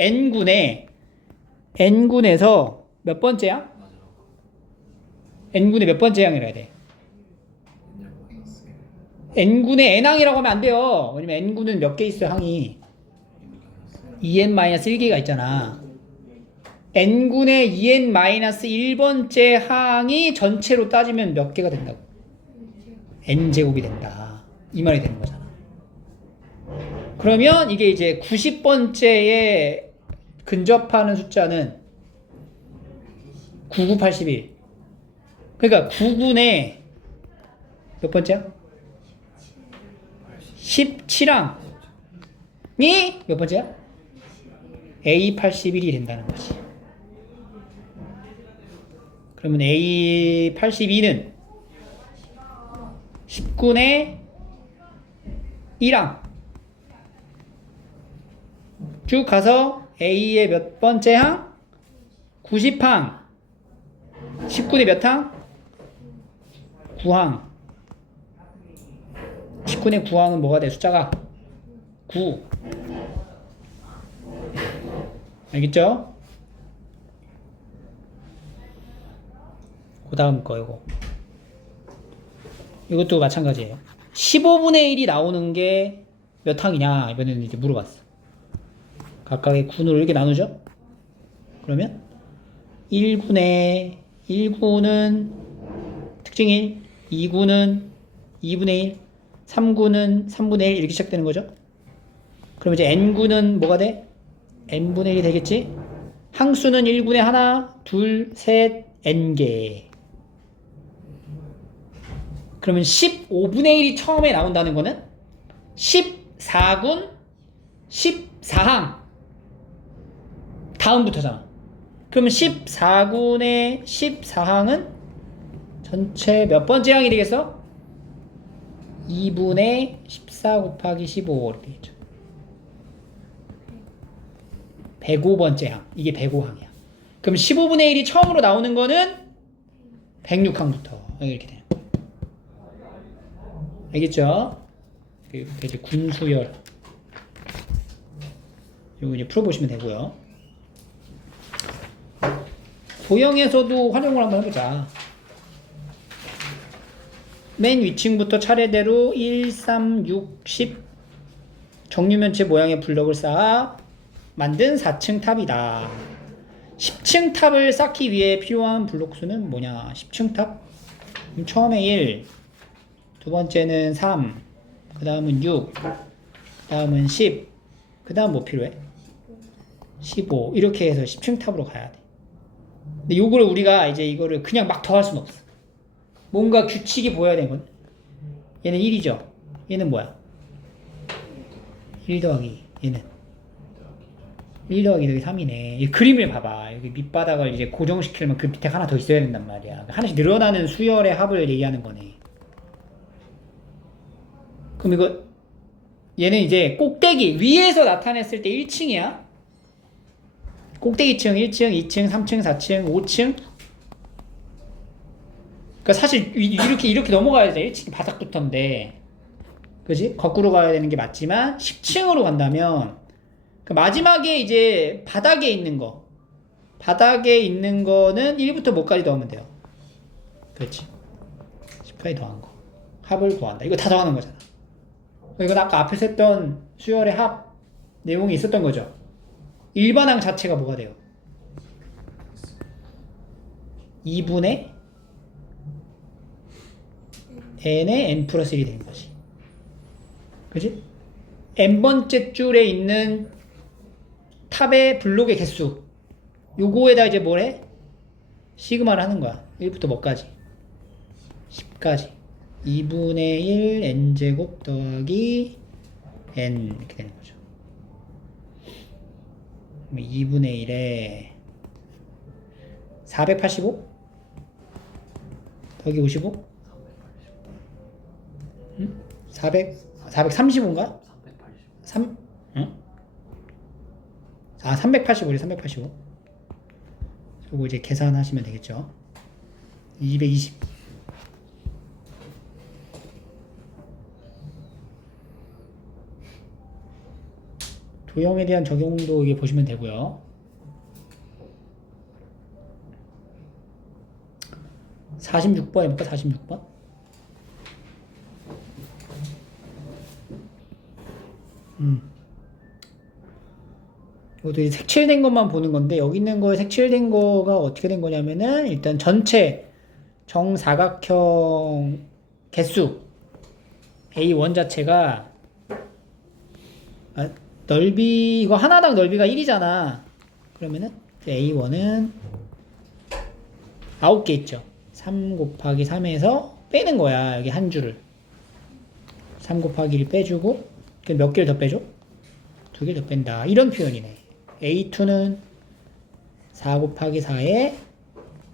n군에서 몇 번째야? n군의 몇 번째 항이라 해야 돼? n군의 n항이라고 하면 안 돼요. 왜냐면 n군은 몇 개 있어요, 항이? 2n-1개가 있잖아. n군의 2n-1번째 항이 전체로 따지면 몇 개가 된다고? n제곱이 된다. 이 말이 되는 거잖아. 그러면 이게 이제 90번째에 근접하는 숫자는 9981. 그러니까 9군의 몇 번째야? 17항이 몇 번째야? A81이 된다는 거지. 그러면 A82는 10군의 1항 쭉 가서 A의 몇 번째 항? 90항 10군의 몇 항? 9항 10군의 9항은 뭐가 돼? 숫자가 9. 알겠죠? 그 다음 거 이것도 마찬가지예요. 15분의 1이 나오는 게 몇 항이냐 이번에는 이제 물어봤어. 각각의 군으로 이렇게 나누죠. 그러면 1군은 특징 1, 2군은 2분의 1, 3군은 3분의 1 이렇게 시작되는 거죠. 그럼 이제 n군은 뭐가 돼? n분의 1이 되겠지? 항수는 1군에 하나, 둘, 셋, n개. 그러면 15분의 1이 처음에 나온다는 거는 14군, 14항. 다음부터잖아. 그러면 14군의 14항은 전체 몇 번째 항이 되겠어? 2분의 14 곱하기 15 이렇게 되겠죠. 105번째 항. 이게 105항이야. 그럼 15분의 1이 처음으로 나오는 거는 106항부터 이렇게 되는 거야. 알겠죠? 그리고 이제 군수열. 이거 이제 풀어보시면 되고요. 도형에서도 활용을 한번 해보자. 맨 위층부터 차례대로 1, 3, 6, 10 정류면체 모양의 블럭을 쌓아 만든 4층 탑이다. 10층 탑을 쌓기 위해 필요한 블록 수는 뭐냐? 10층 탑? 그럼 처음에 1, 두 번째는 3, 그 다음은 6, 그 다음은 10, 그 다음 뭐 필요해? 15. 이렇게 해서 10층 탑으로 가야 돼. 근데 요걸 우리가 이제 이거를 그냥 막 더할 수는 없어. 뭔가 규칙이 보여야 되는 건. 얘는 1이죠. 얘는 뭐야? 1 더하기 얘는 1 더하기 여기 3이네. 이 그림을 봐봐. 여기 밑바닥을 이제 고정시키려면 그 밑에 하나 더 있어야 된단 말이야. 하나씩 늘어나는 수열의 합을 얘기하는 거네. 그럼 이거 얘는 이제 꼭대기 위에서 나타냈을 때 1층이야. 꼭대기층 1층, 2층, 3층, 4층, 5층. 그러니까 사실 이렇게 넘어가야 돼. 1층이 바닥부터인데, 그지? 거꾸로 가야 되는 게 맞지만 10층으로 간다면 그 마지막에 이제 바닥에 있는 거는 1부터 뭐까지 넣으면 돼요. 그렇지. 10까지 더한 거. 합을 구한다. 이거 다 더하는 거잖아. 이건 아까 앞에서 했던 수열의 합 내용이 있었던 거죠. 일반항 자체가 뭐가 돼요? 2분의 n의 n 플러스 1이 되는 거지. 그지? n번째 줄에 있는 탑의 블록의 개수. 요거에다 이제 뭘 해? 시그마를 하는 거야. 1부터 뭐까지? 10까지. 2분의 1 n제곱 더하기 n 이렇게 되는 거죠. 2분의 1에 485 더하기 55? 435인가? 3? 응? 385래 385. 그리고 이제 계산하시면 되겠죠. 220. 도형에 대한 적용도 이게 보시면 되고요. 46번 해볼까? 46번? 이것도 이제 색칠된 것만 보는 건데, 여기 있는 거에 색칠된 거가 어떻게 된 거냐면은, 일단 전체 정사각형 개수 A1 자체가 넓이, 이거 하나당 넓이가 1이잖아. 그러면은 A1은 9개 있죠. 3 곱하기 3에서 빼는 거야. 여기 한 줄을. 3 곱하기 1 빼주고, 몇 개를 더 빼줘? 2개를 더 뺀다. 이런 표현이네. A2는 4 곱하기 4에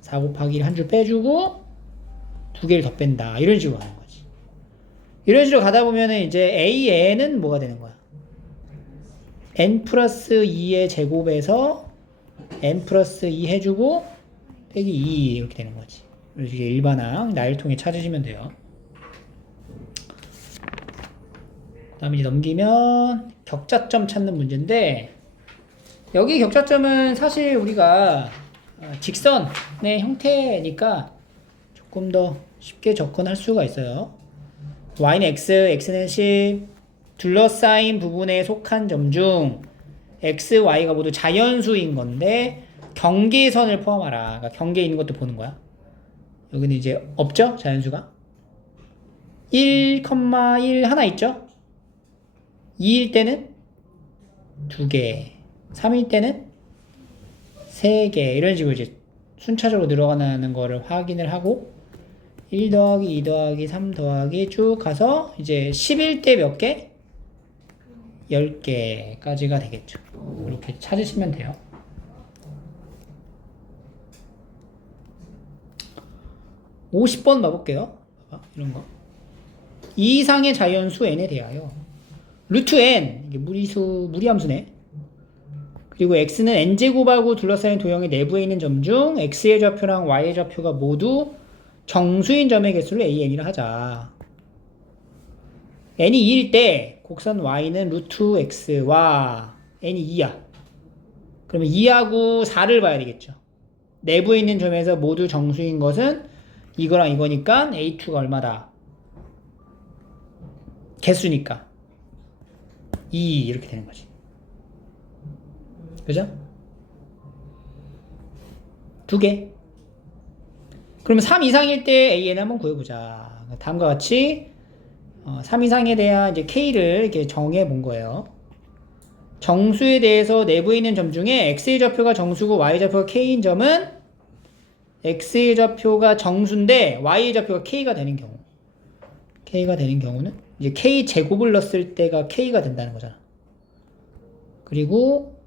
4 곱하기 1 한 줄 빼주고 2개를 더 뺀다. 이런 식으로 가는 거지. 이런 식으로 가다 보면은 이제 AN은 뭐가 되는 거야? n 플러스 2의 제곱에서 n 플러스 2 해주고 빼기 2 이렇게 되는 거지. 그래서 이게 일반항 나일통에 찾으시면 돼요. 그 다음에 이제 넘기면 격자점 찾는 문제인데, 여기 격자점은 사실 우리가 직선의 형태니까 조금 더 쉽게 접근할 수가 있어요. y는 x, x는 10, 둘러싸인 부분에 속한 점 중 x, y가 모두 자연수인 건데 경계선을 포함하라. 그러니까 경계에 있는 것도 보는 거야. 여기는 이제 없죠? 자연수가 1, 1 하나 있죠? 2일 때는 2개, 3일 때는 3개, 이런 식으로 이제 순차적으로 늘어가는 거를 확인을 하고 1 더하기 2 더하기 3 더하기 쭉 가서 이제 10일 때 몇 개? 10개까지가 되겠죠. 이렇게 찾으시면 돼요. (50번) 봐볼게요. 봐봐, 이런 거. 이 이상의 자연수 n에 대하여 루트 n, 이게 무리함수네. 그리고 x는 n제곱하고 둘러싸인 도형의 내부에 있는 점 중 x의 좌표랑 y의 좌표가 모두 정수인 점의 개수를 an이라 하자. n이 2일 때 곡선 y는 루트 x와 n이 2야. 그러면 2하고 4를 봐야 되겠죠. 내부에 있는 점에서 모두 정수인 것은 이거랑 이거니까 a2가 얼마다? 개수니까 2 이렇게 되는 거지. 그죠? 2개. 그러면 3 이상일 때 AN 한번 구해보자. 다음과 같이 3 이상에 대한 이제 K를 이렇게 정해 본 거예요. 정수에 대해서 내부에 있는 점 중에 X의 좌표가 정수고 Y의 좌표가 K인 점은 X의 좌표가 정수인데 Y의 좌표가 K가 되는 경우. K가 되는 경우는 이제 K 제곱을 넣었을 때가 K가 된다는 거잖아. 그리고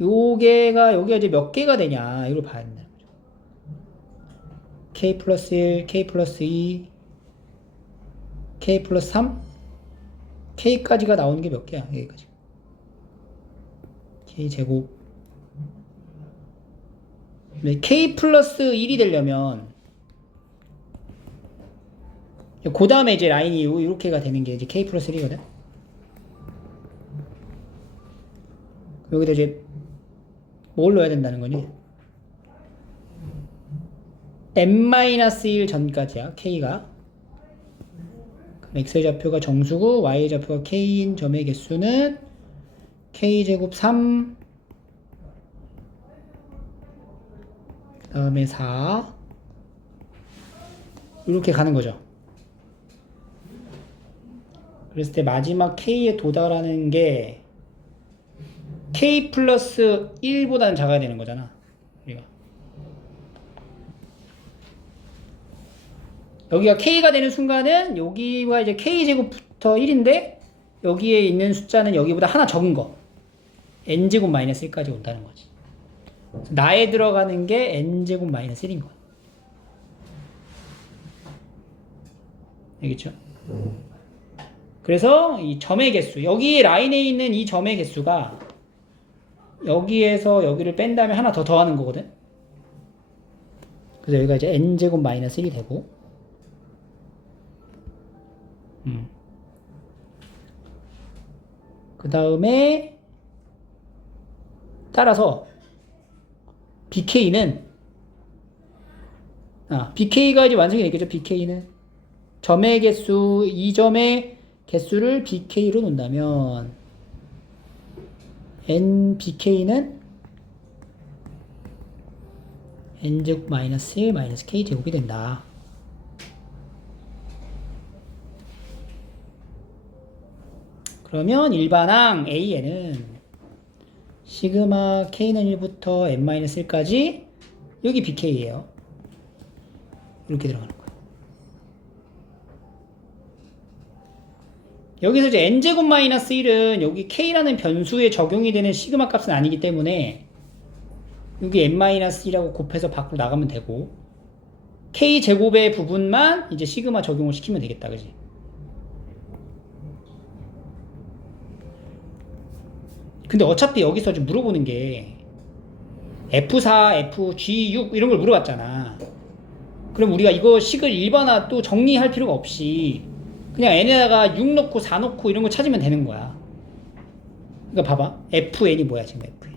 여기가 이제 몇 개가 되냐 이걸 봐야 된다는 거죠. K 플러스 1, K 플러스 2, K 플러스 3, K까지가 나오는 게 몇 개야? 여기까지. K 제곱. K 플러스 1이 되려면 그 다음에 이제 라인이 이렇게가 되는 게 이제 k 플러스 1이거든. 여기다 이제 뭘 넣어야 된다는 거니? n-1 전까지야, k가. 그럼 x의 좌표가 정수고 y의 좌표가 k인 점의 개수는 k제곱 3 그 다음에 4 이렇게 가는 거죠. 그랬을 때 마지막 k에 도달하는 게 k 플러스 1보다는 작아야 되는 거잖아, 우리가. 여기가 k가 되는 순간은 여기가 이제 k제곱부터 1인데 여기에 있는 숫자는 여기보다 하나 적은 거 n제곱 마이너스 1까지 온다는 거지. 나에 들어가는 게 n제곱 마이너스 1인 거야. 알겠죠? 그래서 이 점의 개수, 여기 라인에 있는 이 점의 개수가 여기에서 여기를 뺀 다음에 하나 더 더하는 거거든. 그래서 여기가 이제 n제곱 마이너스 1이 되고, 그 다음에 따라서 BK는 BK가 이제 완성이 되겠죠. BK는 점의 개수, 이 점의 개수를 BK로 놓는다면 NBK는 N제곱 마이너스 1 마이너스 K제곱이 된다. 그러면 일반항 A에는 시그마 K는 1부터 N-1까지 여기 BK예요. 이렇게 들어가는 거예요. 여기서 이제 N제곱 마이너스 1은 여기 K라는 변수에 적용이 되는 시그마 값은 아니기 때문에 여기 N-1하고 곱해서 밖으로 나가면 되고, K제곱의 부분만 이제 시그마 적용을 시키면 되겠다. 그지? 근데 어차피 여기서 좀 물어보는 게 F4, FG6 이런 걸 물어봤잖아. 그럼 우리가 이거 식을 일반화 또 정리할 필요가 없이 그냥 n에다가 6 넣고 4 넣고 이런 거 찾으면 되는 거야. 그러니까 봐봐. fn이 뭐야 지금 fn.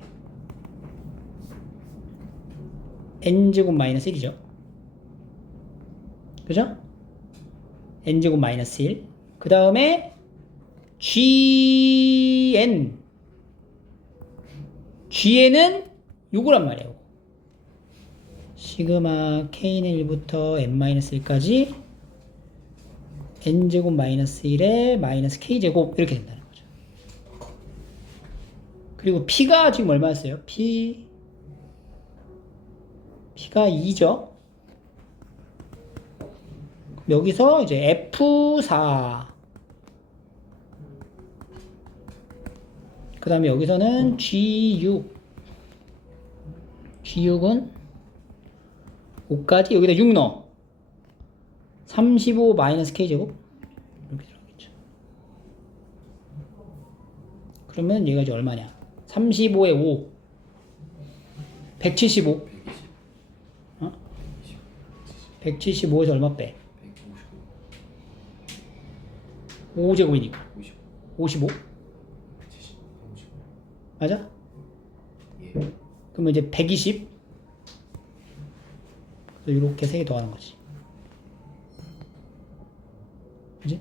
n제곱 마이너스 1이죠. 그죠? n제곱 마이너스 1. 그 다음에 GN은 요거란 말이에요. 시그마 K는 1부터 N-1까지 N제곱 마이너스 1에 마이너스 K제곱 이렇게 된다는 거죠. 그리고 P가 지금 얼마였어요? P가 2죠. 여기서 이제 F4 그 다음에 여기서는 G6은 5까지 여기다 6 넣어. 35 마이너스 K제곱 이렇게 들어가겠죠. 그러면 얘가 이제 얼마냐? 35에 5 175 175에서 얼마 빼? 5제곱이니까 55? 맞아? 예. 그러면 이제 120 이렇게 3개 더하는 거지. 그지?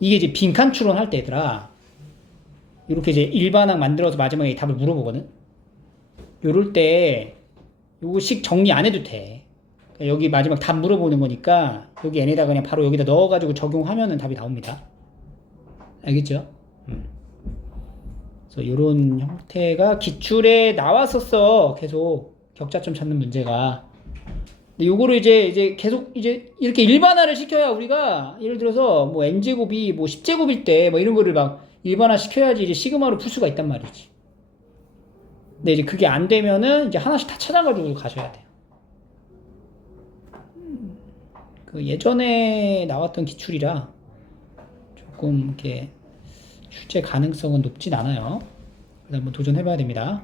이게 이제 빈칸 추론 할 때 얘들아 이렇게 이제 일반항 만들어서 마지막에 답을 물어보거든. 요럴 때 요거 식 정리 안 해도 돼. 그러니까 여기 마지막 답 물어보는 거니까 여기 n에다가 그냥 바로 여기다 넣어가지고 적용하면은 답이 나옵니다. 알겠죠? 그래서 이런 형태가 기출에 나왔었어. 계속 격자점 찾는 문제가. 근데 요거를 이제 계속 이제 이렇게 일반화를 시켜야 우리가 예를 들어서 뭐 n제곱이 뭐 10제곱일 때 뭐 이런 거를 막 일반화 시켜야지 이제 시그마로 풀 수가 있단 말이지. 근데 이제 그게 안 되면은 이제 하나씩 다 찾아가지고 가셔야 돼요. 그 예전에 나왔던 기출이라 조금 이렇게 출제 가능성은 높진 않아요. 그래서 한번 도전해봐야 됩니다.